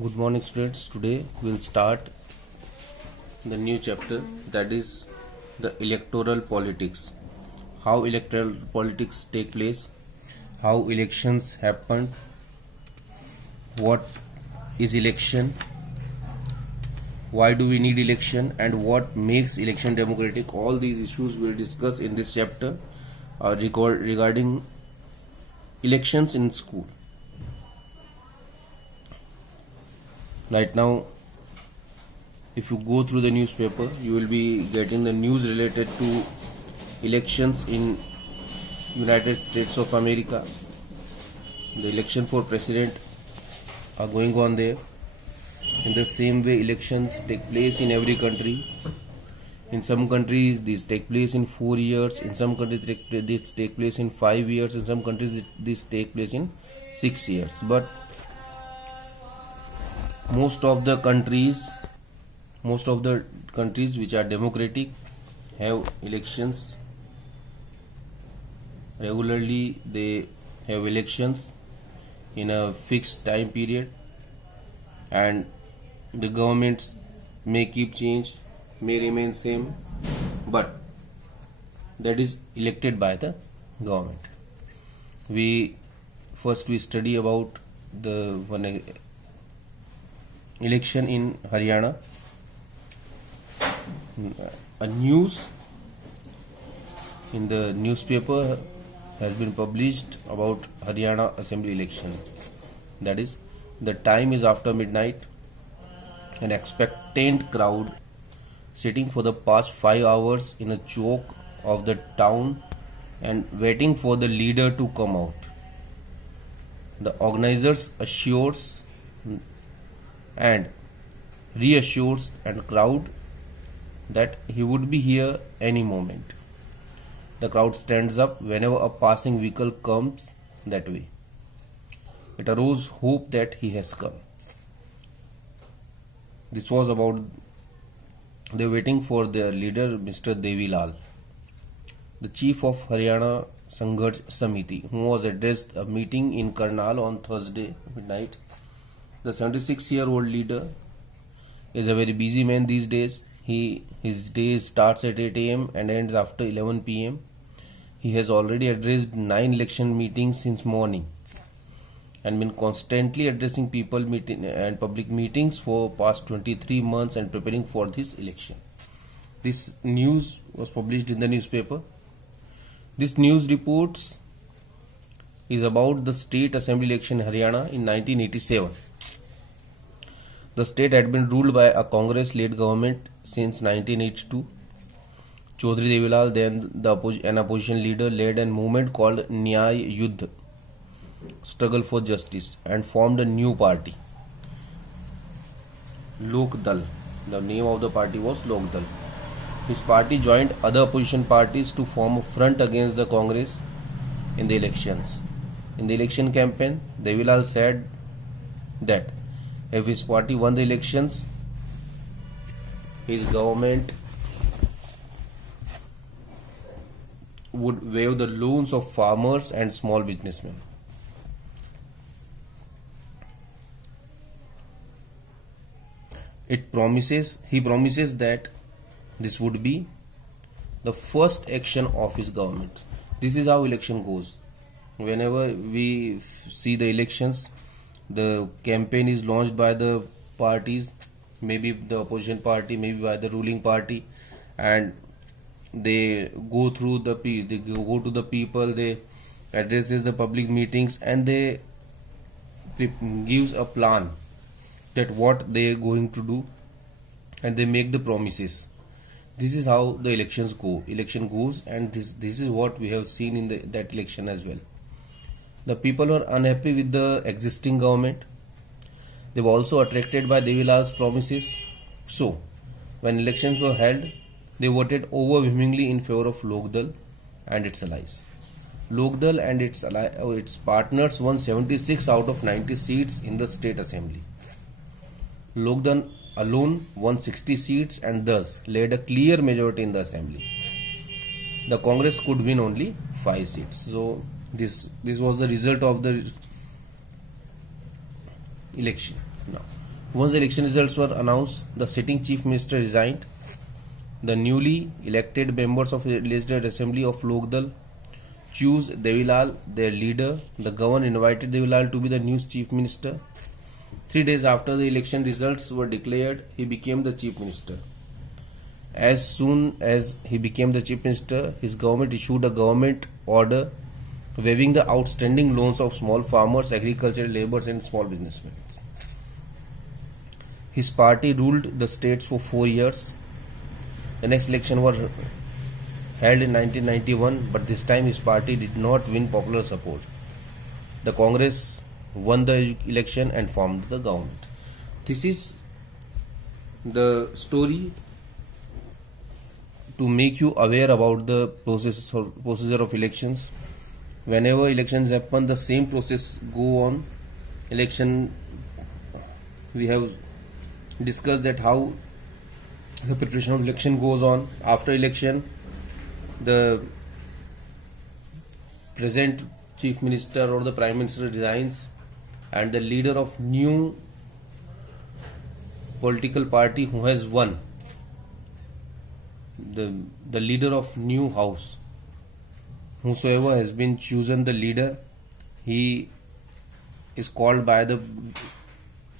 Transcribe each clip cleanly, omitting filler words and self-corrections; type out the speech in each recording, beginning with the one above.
Good morning, students. Today we'll start the new chapter, that is the electoral politics. How electoral politics take place, how elections happen, what is election, why do we need election, and what makes election democratic. All these issues we'll discuss in this chapter regarding elections in school. Right now, if you go through the newspaper, you will be getting the news related to elections in United States of America. The election for president are going on there. In the same way, elections take place in every country. In some countries, these take place in 4 years. In some countries, these take place in 5 years. In some countries, these take place in 6 years. But most of the countries which are democratic have elections regularly. They have elections in a fixed time period, and the governments may keep change, may remain same, but that is elected by the government. We study about the one election in Haryana. A news in the newspaper has been published about Haryana assembly election. That is, the time is after midnight. An expectant crowd sitting for the past 5 hours in a chowk of the town and waiting for the leader to come out. The organizers assures and reassures and crowd that he would be here any moment. The crowd stands up whenever a passing vehicle comes that way. It arose hope that he has come. This was about they waiting for their leader, Mr. Devilal, the chief of Haryana Sangharsh Samiti, who was addressed a meeting in Karnal on Thursday midnight. The 76-year-old leader is a very busy man these days. His day starts at 8 a.m. and ends after 11 p.m. He has already addressed 9 election meetings since morning and been constantly addressing people and public meetings for past 23 months and preparing for this election. This news was published in the newspaper. This news reports is about the state assembly election in Haryana in 1987. The state had been ruled by a Congress-led government since 1982. Chaudhry Devilal, then an opposition leader, led a movement called Nyay Yudh, Struggle for Justice, and formed a new party, Lok Dal. The name of the party was Lok Dal. His party joined other opposition parties to form a front against the Congress in the elections. In the election campaign, Devilal said that if his party won the elections, his government would waive the loans of farmers and small businessmen. He promises that this would be the first action of his government. This is how election goes. Whenever we see the elections, the campaign is launched by the parties, maybe the opposition party, maybe by the ruling party, and they go to the people, they addresses the public meetings, and they gives a plan that what they are going to do, and they make the promises. This is how the elections go. Election goes, and this is what we have seen in that election as well. The people were unhappy with the existing government. They were also attracted by Devilal's promises. So, when elections were held, they voted overwhelmingly in favor of Lok Dal and its allies. Lok Dal and its partners won 76 out of 90 seats in the state assembly. Lok Dal alone won 60 seats and thus led a clear majority in the assembly. The Congress could win only 5 seats. So this was the result of the election. Now, Once the election results were announced, the sitting chief minister resigned. The newly elected members of the Legislative Assembly of Lokdal chose Devilal their leader. The governor invited Devilal to be the new chief minister. 3 days after the election results were declared, he became the chief minister. As soon as he became the chief minister, his government issued a government order waiving the outstanding loans of small farmers, agricultural laborers and small businessmen. His party ruled the states for 4 years. The next election was held in 1991, but this time his party did not win popular support. The Congress won the election and formed the government. This is the story to make you aware about the procedure of elections. Whenever elections happen, the same process go on. Election, we have discussed that how the preparation of election goes on. After election, the present chief minister or the prime minister resigns, and the leader of new political party who has won, the leader of new house, whosoever has been chosen the leader, he is called by the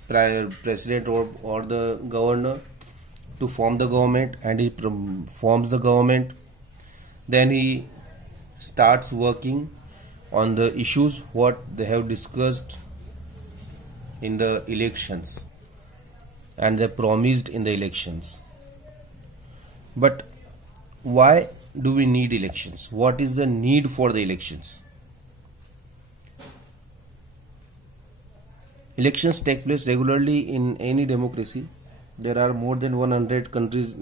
president or the governor to form the government, and he forms the government. Then he starts working on the issues what they have discussed in the elections and they promised in the elections. But why do we need elections? What is the need for the elections? Elections take place regularly in any democracy. There are more than 100 countries,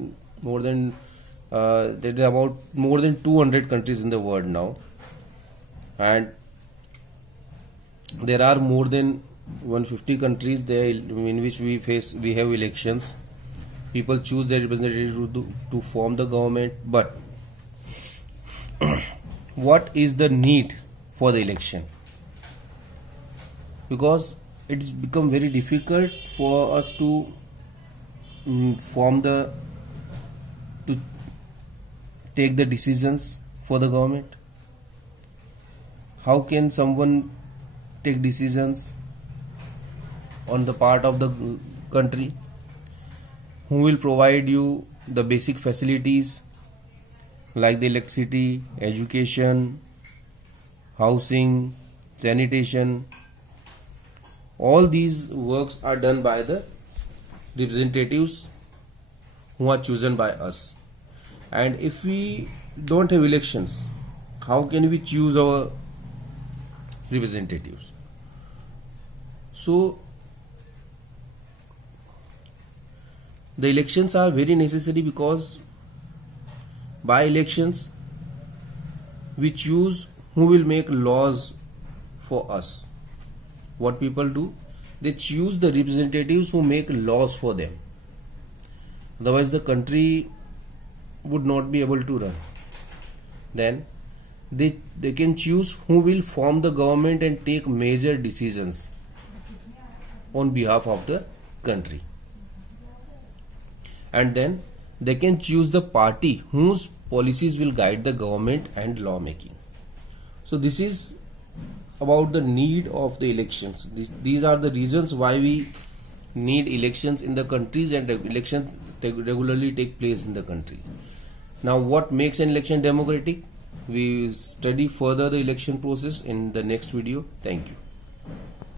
there is about more than 200 countries in the world now, and there are more than 150 countries there in which we have elections. People choose their representatives to form the government. But what is the need for the election? Because it has become very difficult for us to take the decisions for the government. How can someone take decisions on the part of the country? Who will provide you the basic facilities like the electricity, education, housing, sanitation? All these works are done by the representatives who are chosen by us. And if we don't have elections, how can we choose our representatives? So the elections are very necessary, because by elections we choose who will make laws for us. What people do, they choose the representatives who make laws for them. Otherwise the country would not be able to run. Then they can choose who will form the government and take major decisions on behalf of the country. And then they can choose the party whose policies will guide the government and lawmaking. So this is about the need of the elections. These are the reasons why we need elections in the countries, and elections regularly take place in the country. Now, what makes an election democratic? We study further the election process in the next video. Thank you.